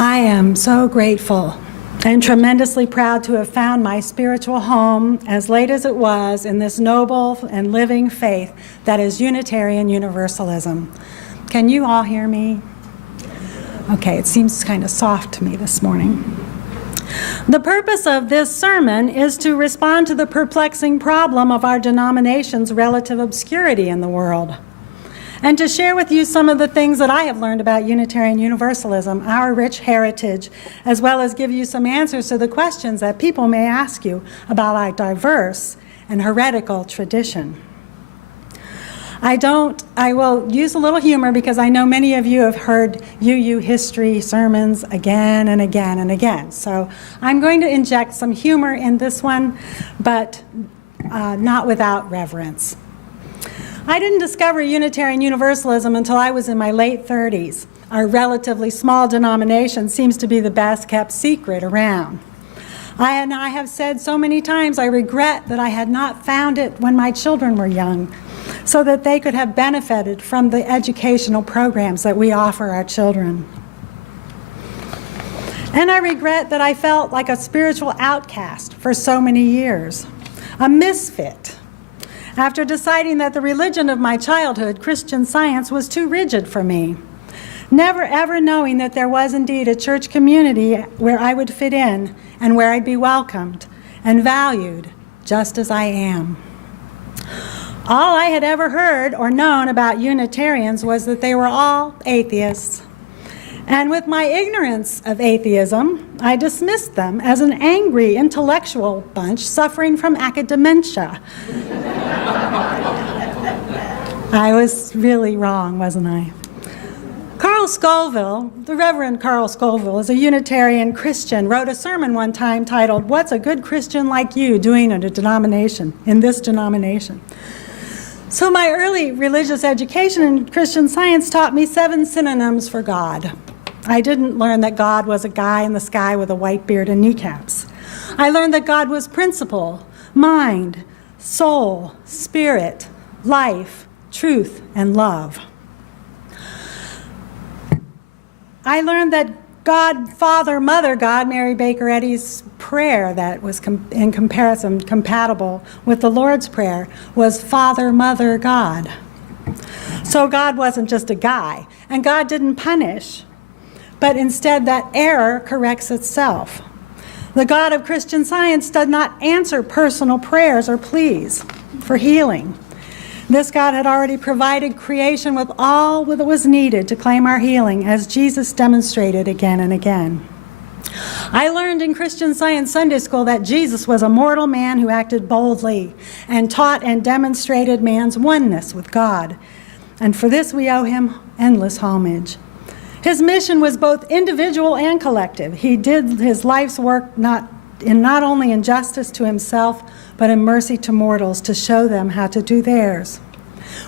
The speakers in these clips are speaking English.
I am so grateful and tremendously proud to have found my spiritual home, as late as it was, in this noble and living faith that is Unitarian Universalism. Can you all hear me? Okay, it seems kind of soft to me this morning. The purpose of this sermon is to respond to the perplexing problem of our denomination's relative obscurity in the world, and to share with you some of the things that I have learned about Unitarian Universalism, our rich heritage, as well as give you some answers to the questions that people may ask you about our diverse and heretical tradition. I will use a little humor because I know many of you have heard UU history sermons again and again and again. So I'm going to inject some humor in this one, but not without reverence. I didn't discover Unitarian Universalism until I was in my late 30s. Our relatively small denomination seems to be the best kept secret around. I have said so many times I regret that I had not found it when my children were young, so that they could have benefited from the educational programs that we offer our children. And I regret that I felt like a spiritual outcast for so many years, a misfit, after deciding that the religion of my childhood, Christian Science, was too rigid for me, never ever knowing that there was indeed a church community where I would fit in and where I'd be welcomed and valued just as I am. All I had ever heard or known about Unitarians was that they were all atheists. And with my ignorance of atheism, I dismissed them as an angry intellectual bunch suffering from academia. I was really wrong, wasn't I? Carl Scoville, the Reverend Carl Scoville, is a Unitarian Christian, wrote a sermon one time titled, "What's a Good Christian Like You Doing in this denomination?" So my early religious education in Christian Science taught me 7 synonyms for God. I didn't learn that God was a guy in the sky with a white beard and kneecaps. I learned that God was principle, mind, soul, spirit, life, truth, and love. I learned that God, Father, Mother God, Mary Baker Eddy's prayer that was in comparison compatible with the Lord's Prayer was Father, Mother, God. So God wasn't just a guy, and God didn't punish, but instead that error corrects itself. The God of Christian Science does not answer personal prayers or pleas for healing. This God had already provided creation with all that was needed to claim our healing, as Jesus demonstrated again and again. I learned in Christian Science Sunday School that Jesus was a mortal man who acted boldly and taught and demonstrated man's oneness with God. And for this we owe him endless homage. His mission was both individual and collective. He did his life's work not only in justice to himself, but in mercy to mortals to show them how to do theirs.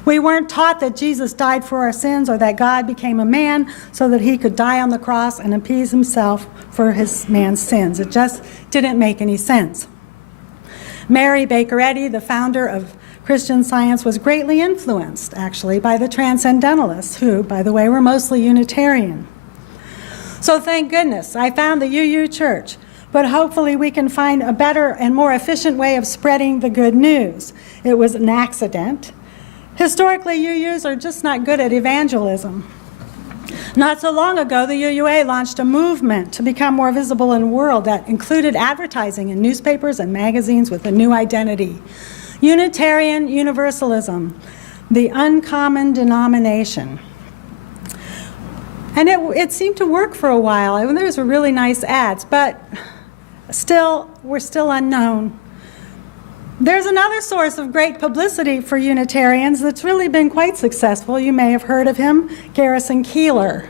We weren't taught that Jesus died for our sins or that God became a man so that he could die on the cross and appease himself for his man's sins. It just didn't make any sense. Mary Baker Eddy, the founder of Christian Science, was greatly influenced, actually, by the Transcendentalists, who, by the way, were mostly Unitarian. So thank goodness I found the UU Church, but hopefully we can find a better and more efficient way of spreading the good news. It was an accident. Historically, UUs are just not good at evangelism. Not so long ago, the UUA launched a movement to become more visible in the world that included advertising in newspapers and magazines with a new identity. Unitarian Universalism, the uncommon denomination. And it seemed to work for a while. I mean, there was really nice ads, but we're still unknown. There's another source of great publicity for Unitarians that's really been quite successful. You may have heard of him, Garrison Keillor.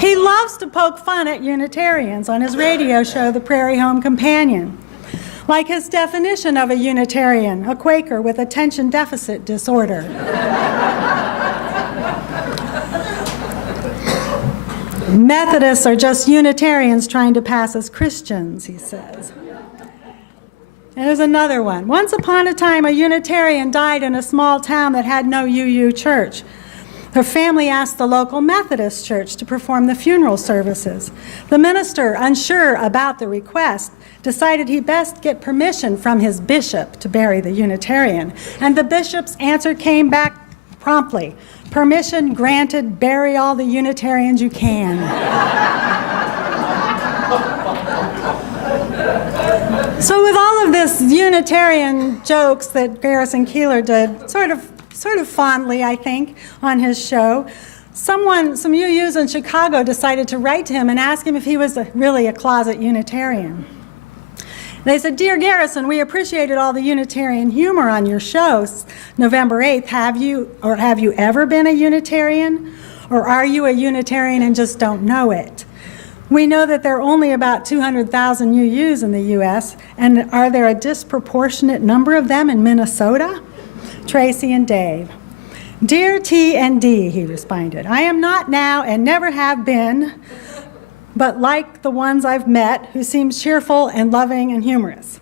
He loves to poke fun at Unitarians on his radio show, The Prairie Home Companion. Like his definition of a Unitarian, a Quaker with attention deficit disorder. Methodists are just Unitarians trying to pass as Christians, he says. And there's another one. Once upon a time, a Unitarian died in a small town that had no UU church. The family asked the local Methodist church to perform the funeral services. The minister, unsure about the request, decided he best get permission from his bishop to bury the Unitarian. And the bishop's answer came back promptly. Permission granted, bury all the Unitarians you can. So with all of this Unitarian jokes that Garrison Keillor did, sort of fondly, I think, on his show, some UUs in Chicago decided to write to him and ask him if he was really a closet Unitarian. They said, "Dear Garrison, we appreciated all the Unitarian humor on your shows November 8th. Have you ever been a Unitarian? Or are you a Unitarian and just don't know it? We know that there are only about 200,000 UUs in the U.S., and are there a disproportionate number of them in Minnesota?" Tracy and Dave. "Dear T and D," he responded, "I am not now and never have been, but like the ones I've met who seem cheerful and loving and humorous.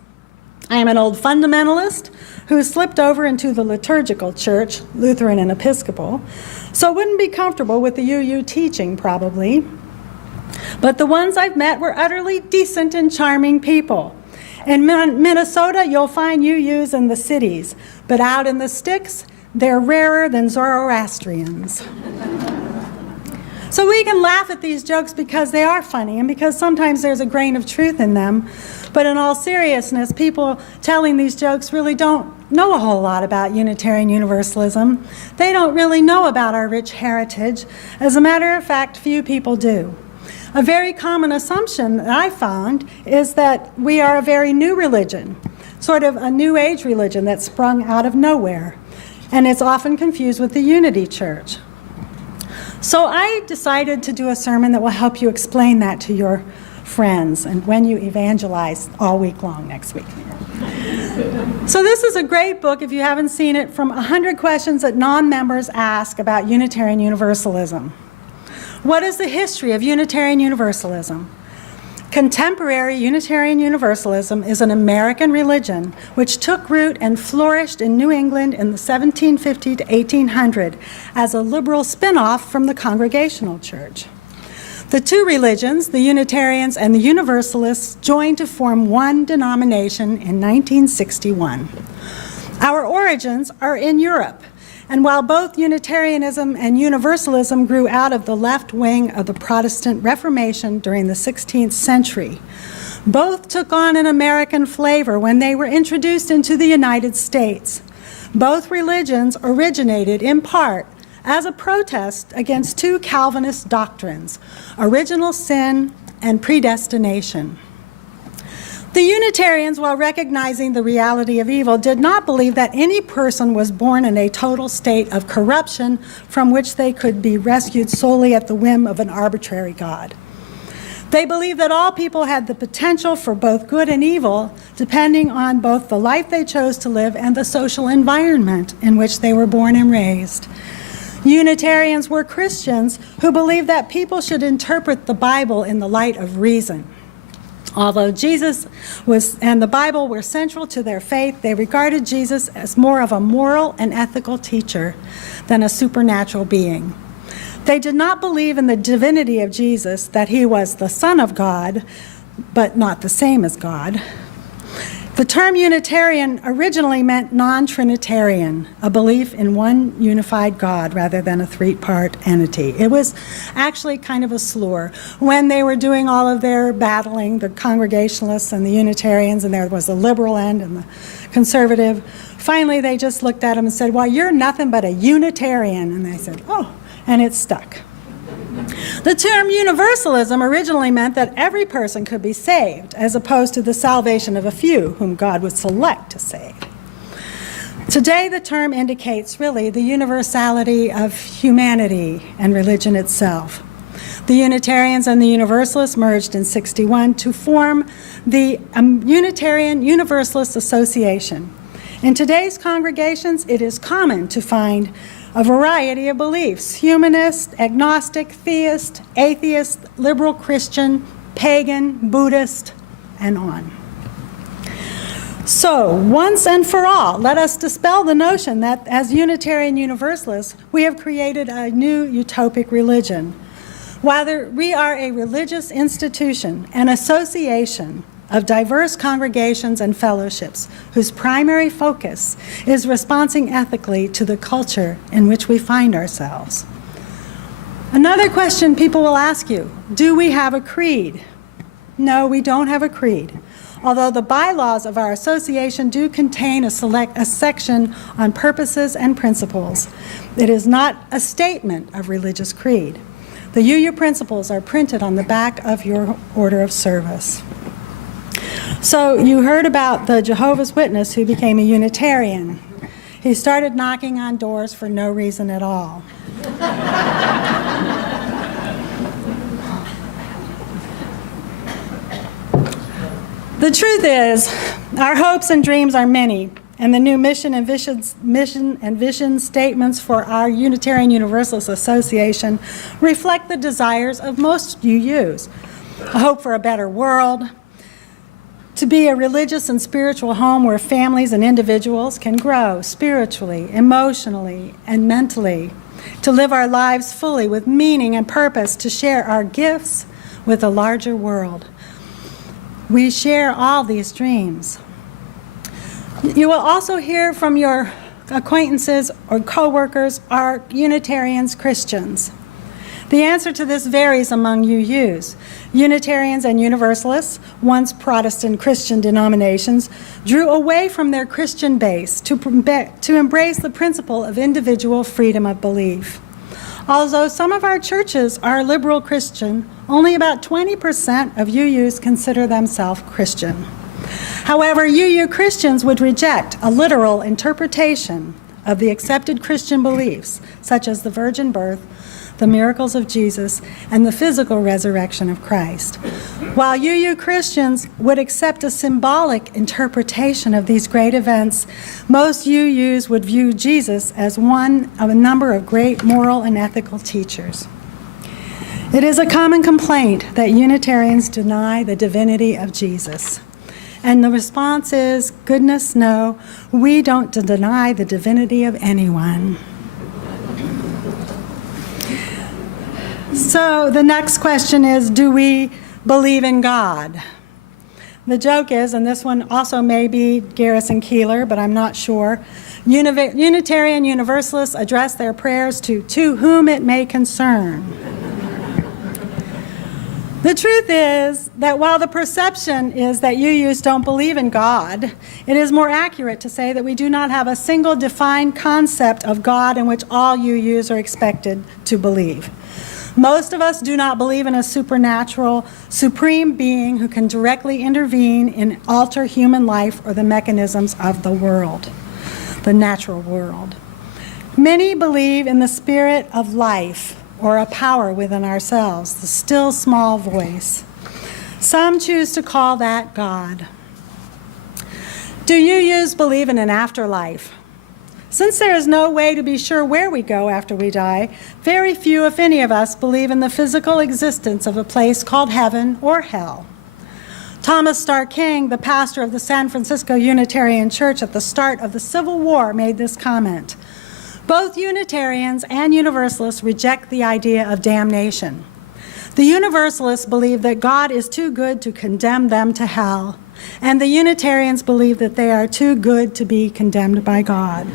I am an old fundamentalist who slipped over into the liturgical church, Lutheran and Episcopal, so wouldn't be comfortable with the UU teaching probably. But the ones I've met were utterly decent and charming people. In Minnesota, you'll find UUs in the cities, but out in the sticks, they're rarer than Zoroastrians." So we can laugh at these jokes because they are funny and because sometimes there's a grain of truth in them. But in all seriousness, people telling these jokes really don't know a whole lot about Unitarian Universalism. They don't really know about our rich heritage. As a matter of fact, few people do. A very common assumption that I found is that we are a very new religion, sort of a new age religion that sprung out of nowhere. And it's often confused with the Unity Church. So I decided to do a sermon that will help you explain that to your friends and when you evangelize all week long next week. So this is a great book, if you haven't seen it, from 100 questions that non-members ask about Unitarian Universalism. What is the history of Unitarian Universalism? Contemporary Unitarian Universalism is an American religion which took root and flourished in New England in the 1750 to 1800 as a liberal spin-off from the Congregational Church. The two religions, the Unitarians and the Universalists, joined to form one denomination in 1961. Our origins are in Europe. And while both Unitarianism and Universalism grew out of the left wing of the Protestant Reformation during the 16th century, both took on an American flavor when they were introduced into the United States. Both religions originated in part as a protest against two Calvinist doctrines, original sin and predestination. The Unitarians, while recognizing the reality of evil, did not believe that any person was born in a total state of corruption from which they could be rescued solely at the whim of an arbitrary God. They believed that all people had the potential for both good and evil, depending on both the life they chose to live and the social environment in which they were born and raised. Unitarians were Christians who believed that people should interpret the Bible in the light of reason. Although Jesus and the Bible were central to their faith, they regarded Jesus as more of a moral and ethical teacher than a supernatural being. They did not believe in the divinity of Jesus, that he was the Son of God, but not the same as God. The term Unitarian originally meant non-Trinitarian, a belief in one unified God rather than a three-part entity. It was actually kind of a slur. When they were doing all of their battling, the Congregationalists and the Unitarians, and there was the liberal end and the conservative, finally they just looked at him and said, "Well, you're nothing but a Unitarian." And they said, "Oh," and it stuck. The term universalism originally meant that every person could be saved, as opposed to the salvation of a few whom God would select to save. Today, the term indicates really the universality of humanity and religion itself. The Unitarians and the Universalists merged in '61 to form the Unitarian Universalist Association. In today's congregations, it is common to find a variety of beliefs: humanist, agnostic, theist, atheist, liberal Christian, pagan, Buddhist, and on. So, once and for all, let us dispel the notion that as Unitarian Universalists, we have created a new utopic religion. While we are a religious institution, an association of diverse congregations and fellowships whose primary focus is responding ethically to the culture in which we find ourselves. Another question people will ask you, do we have a creed? No, we don't have a creed. Although the bylaws of our association do contain a section on purposes and principles, it is not a statement of religious creed. The UU principles are printed on the back of your order of service. So you heard about the Jehovah's Witness who became a Unitarian. He started knocking on doors for no reason at all. The truth is, our hopes and dreams are many, and the new mission and vision statements for our Unitarian Universalist Association reflect the desires of most UUs. A hope for a better world, to be a religious and spiritual home where families and individuals can grow spiritually, emotionally, and mentally, to live our lives fully with meaning and purpose, to share our gifts with a larger world. We share all these dreams. You will also hear from your acquaintances or co-workers, are Unitarians Christians? The answer to this varies among UUs. Unitarians and Universalists, once Protestant Christian denominations, drew away from their Christian base to embrace the principle of individual freedom of belief. Although some of our churches are liberal Christian, only about 20% of UUs consider themselves Christian. However, UU Christians would reject a literal interpretation of the accepted Christian beliefs, such as the virgin birth, the miracles of Jesus, and the physical resurrection of Christ. While UU Christians would accept a symbolic interpretation of these great events, most UUs would view Jesus as one of a number of great moral and ethical teachers. It is a common complaint that Unitarians deny the divinity of Jesus. And the response is, goodness no, we don't deny the divinity of anyone. So the next question is, do we believe in God? The joke is, and this one also may be Garrison Keillor, but I'm not sure, Unitarian Universalists address their prayers to whom it may concern. The truth is that while the perception is that UUs don't believe in God, it is more accurate to say that we do not have a single defined concept of God in which all UUs are expected to believe. Most of us do not believe in a supernatural, supreme being who can directly intervene and alter human life or the mechanisms of the world, the natural world. Many believe in the spirit of life, or a power within ourselves, the still small voice. Some choose to call that God. Do UUs believe in an afterlife? Since there is no way to be sure where we go after we die, very few, if any of us, believe in the physical existence of a place called heaven or hell. Thomas Stark King, the pastor of the San Francisco Unitarian Church at the start of the Civil War, made this comment. Both Unitarians and Universalists reject the idea of damnation. The Universalists believe that God is too good to condemn them to hell, and the Unitarians believe that they are too good to be condemned by God.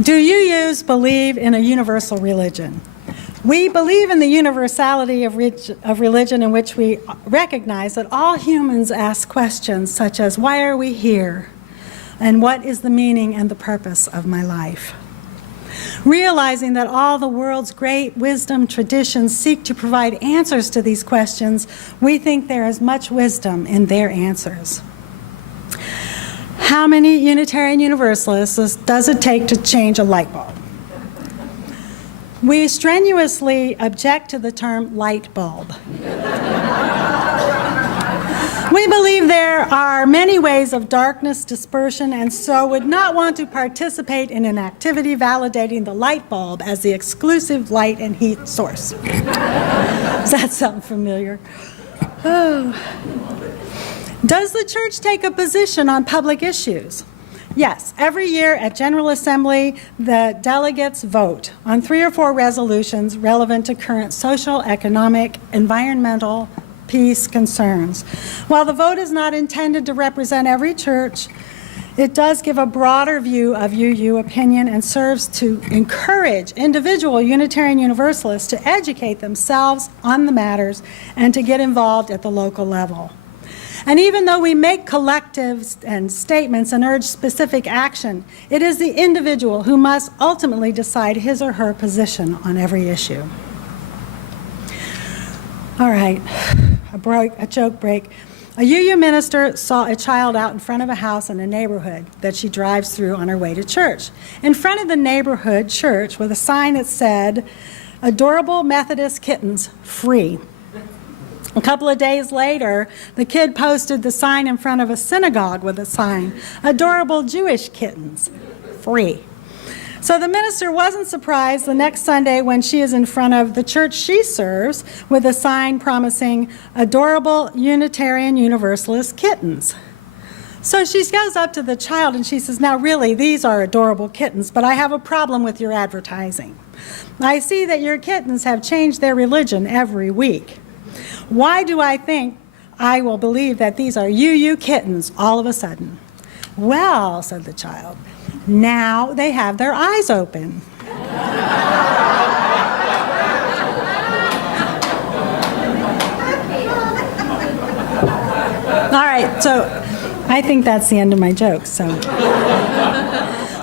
Do UUs believe in a universal religion? We believe in the universality of religion, in which we recognize that all humans ask questions such as, why are we here? And what is the meaning and the purpose of my life? Realizing that all the world's great wisdom traditions seek to provide answers to these questions, we think there is much wisdom in their answers. How many Unitarian Universalists does it take to change a light bulb? We strenuously object to the term light bulb. We believe there are many ways of darkness dispersion, and so would not want to participate in an activity validating the light bulb as the exclusive light and heat source. Does that sound familiar? Oh. Does the church take a position on public issues? Yes, every year at General Assembly, the delegates vote on 3 or 4 resolutions relevant to current social, economic, environmental, peace concerns. While the vote is not intended to represent every church, it does give a broader view of UU opinion and serves to encourage individual Unitarian Universalists to educate themselves on the matters and to get involved at the local level. And even though we make collectives and statements and urge specific action, it is the individual who must ultimately decide his or her position on every issue. All right, a joke break. A UU minister saw a child out in front of a house in a neighborhood that she drives through on her way to church. In front of the neighborhood church with a sign that said, "Adorable Methodist kittens, free." A couple of days later, the kid posted the sign in front of a synagogue with a sign, "Adorable Jewish kittens, free." So the minister wasn't surprised the next Sunday when she is in front of the church she serves with a sign promising "Adorable Unitarian Universalist kittens." So she goes up to the child and she says, "Now really, these are adorable kittens, but I have a problem with your advertising. I see that your kittens have changed their religion every week. Why do I think I will believe that these are UU kittens all of a sudden?" "Well," said the child, "now they have their eyes open." All right, so I think that's the end of my jokes.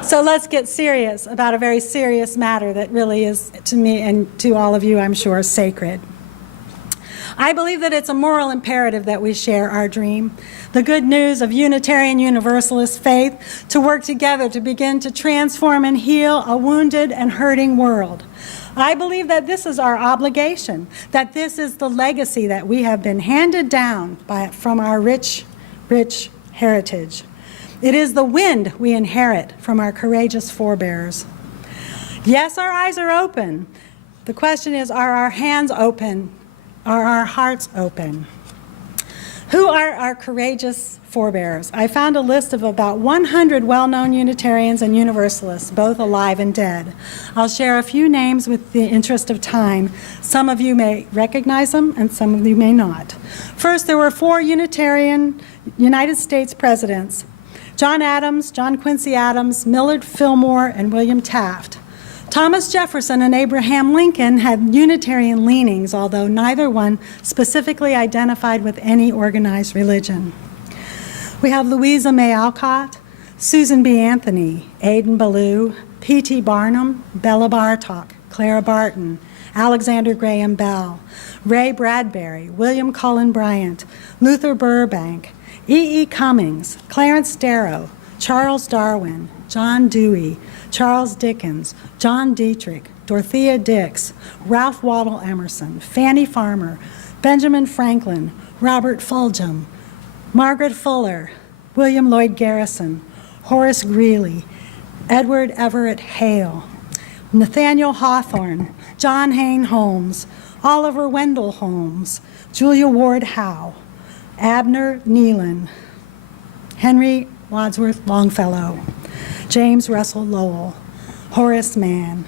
So let's get serious about a very serious matter that really is, to me and to all of you, I'm sure, sacred. I believe that it's a moral imperative that we share our dream, the good news of Unitarian Universalist faith, to work together to begin to transform and heal a wounded and hurting world. I believe that this is our obligation, that this is the legacy that we have been handed down from our rich, rich heritage. It is the wind we inherit from our courageous forebears. Yes, our eyes are open. The question is, are our hands open? Are our hearts open? Who are our courageous forebears? I found a list of about 100 well-known Unitarians and Universalists, both alive and dead. I'll share a few names with the interest of time. Some of you may recognize them, and some of you may not. First, there were 4 Unitarian United States presidents: John Adams, John Quincy Adams, Millard Fillmore, and William Taft. Thomas Jefferson and Abraham Lincoln had Unitarian leanings, although neither one specifically identified with any organized religion. We have Louisa May Alcott, Susan B. Anthony, Aidan Ballou, P.T. Barnum, Bella Bartok, Clara Barton, Alexander Graham Bell, Ray Bradbury, William Cullen Bryant, Luther Burbank, E.E. Cummings, Clarence Darrow, Charles Darwin, John Dewey, Charles Dickens, John Dietrich, Dorothea Dix, Ralph Waldo Emerson, Fanny Farmer, Benjamin Franklin, Robert Fulghum, Margaret Fuller, William Lloyd Garrison, Horace Greeley, Edward Everett Hale, Nathaniel Hawthorne, John Hayne Holmes, Oliver Wendell Holmes, Julia Ward Howe, Abner Nealon, Henry Wadsworth Longfellow, James Russell Lowell, Horace Mann,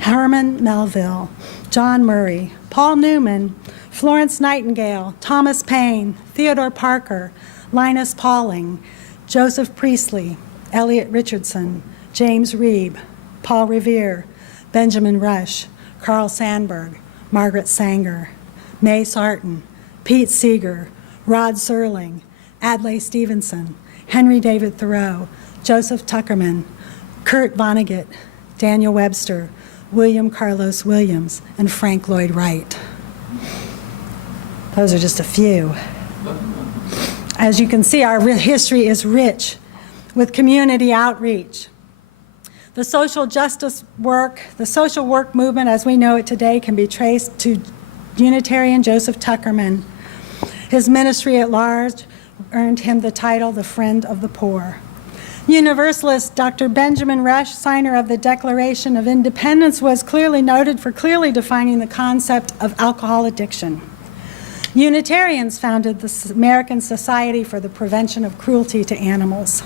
Herman Melville, John Murray, Paul Newman, Florence Nightingale, Thomas Paine, Theodore Parker, Linus Pauling, Joseph Priestley, Elliot Richardson, James Reeb, Paul Revere, Benjamin Rush, Carl Sandburg, Margaret Sanger, May Sarton, Pete Seeger, Rod Serling, Adlai Stevenson, Henry David Thoreau, Joseph Tuckerman, Kurt Vonnegut, Daniel Webster, William Carlos Williams, and Frank Lloyd Wright. Those are just a few. As you can see, our history is rich with community outreach. The social justice work, the social work movement as we know it today, can be traced to Unitarian Joseph Tuckerman. His ministry at large earned him the title, the Friend of the Poor. Universalist Dr. Benjamin Rush, signer of the Declaration of Independence, was clearly noted for clearly defining the concept of alcohol addiction. Unitarians founded the American Society for the Prevention of Cruelty to Animals.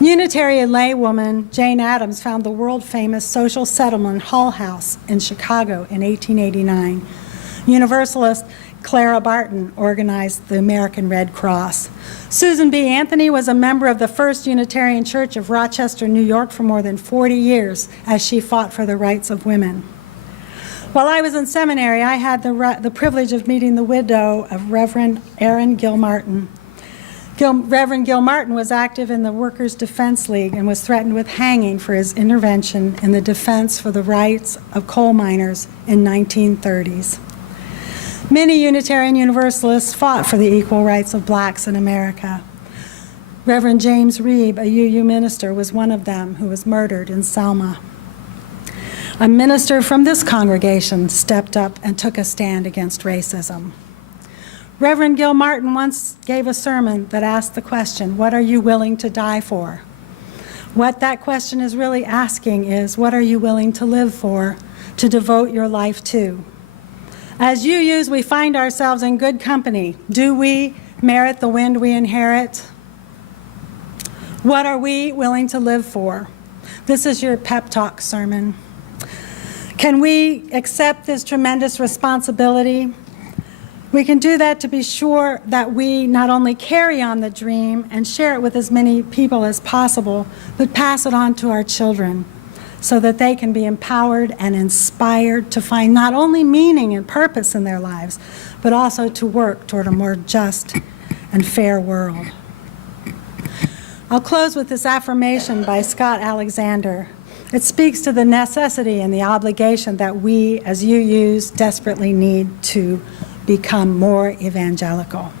Unitarian laywoman Jane Addams found the world-famous social settlement Hull House in Chicago in 1889. Universalist Clara Barton organized the American Red Cross. Susan B. Anthony was a member of the First Unitarian Church of Rochester, New York for more than 40 years as she fought for the rights of women. While I was in seminary, I had the privilege of meeting the widow of Reverend Aaron Gilmartin. Reverend Gilmartin was active in the Workers' Defense League and was threatened with hanging for his intervention in the defense for the rights of coal miners in 1930s. Many Unitarian Universalists fought for the equal rights of blacks in America. Reverend James Reeb, a UU minister, was one of them who was murdered in Selma. A minister from this congregation stepped up and took a stand against racism. Reverend Gilmartin once gave a sermon that asked the question, what are you willing to die for? What that question is really asking is, what are you willing to live for, to devote your life to? As UUs, we find ourselves in good company. Do we merit the wind we inherit? What are we willing to live for? This is your pep talk sermon. Can we accept this tremendous responsibility? We can do that to be sure that we not only carry on the dream and share it with as many people as possible, but pass it on to our children so that they can be empowered and inspired to find not only meaning and purpose in their lives, but also to work toward a more just and fair world. I'll close with this affirmation by Scott Alexander. It speaks to the necessity and the obligation that we as UUs desperately need to become more evangelical.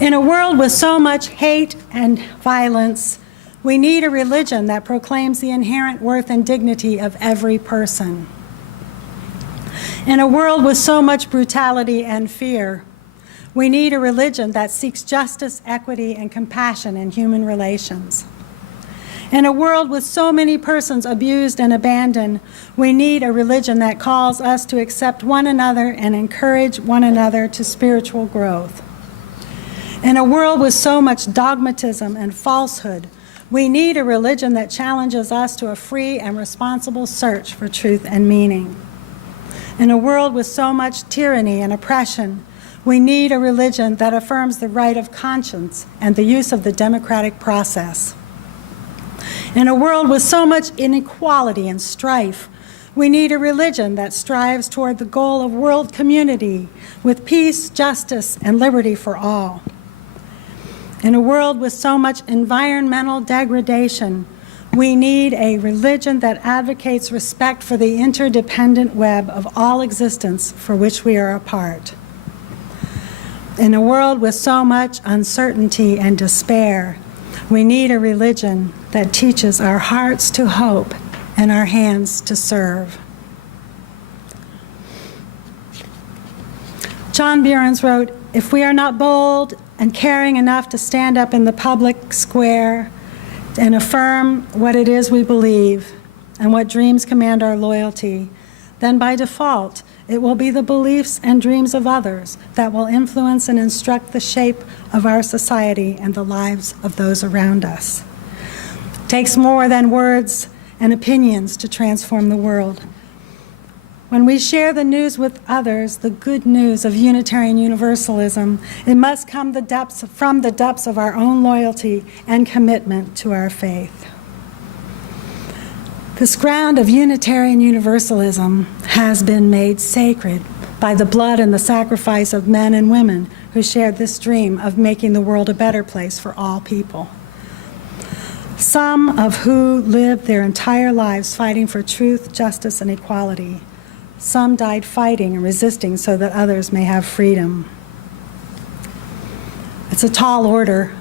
In a world with so much hate and violence, we need a religion that proclaims the inherent worth and dignity of every person. In a world with so much brutality and fear, we need a religion that seeks justice, equity, and compassion in human relations. In a world with so many persons abused and abandoned, we need a religion that calls us to accept one another and encourage one another to spiritual growth. In a world with so much dogmatism and falsehood, we need a religion that challenges us to a free and responsible search for truth and meaning. In a world with so much tyranny and oppression, we need a religion that affirms the right of conscience and the use of the democratic process. In a world with so much inequality and strife, we need a religion that strives toward the goal of world community with peace, justice, and liberty for all. In a world with so much environmental degradation, we need a religion that advocates respect for the interdependent web of all existence for which we are a part. In a world with so much uncertainty and despair, we need a religion that teaches our hearts to hope and our hands to serve. John Behrens wrote, "If we are not bold and caring enough to stand up in the public square and affirm what it is we believe and what dreams command our loyalty, then by default, it will be the beliefs and dreams of others that will influence and instruct the shape of our society and the lives of those around us. It takes more than words and opinions to transform the world. When we share the news with others, the good news of Unitarian Universalism, it must come from the depths of our own loyalty and commitment to our faith. This ground of Unitarian Universalism has been made sacred by the blood and the sacrifice of men and women who shared this dream of making the world a better place for all people. Some of who lived their entire lives fighting for truth, justice, and equality. Some died fighting and resisting so that others may have freedom. It's a tall order,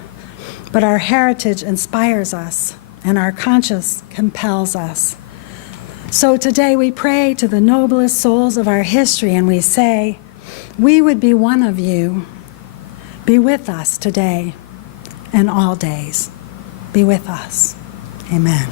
but our heritage inspires us, and our conscience compels us. So today we pray to the noblest souls of our history, and we say, we would be one of you. Be with us today and all days. Be with us. Amen.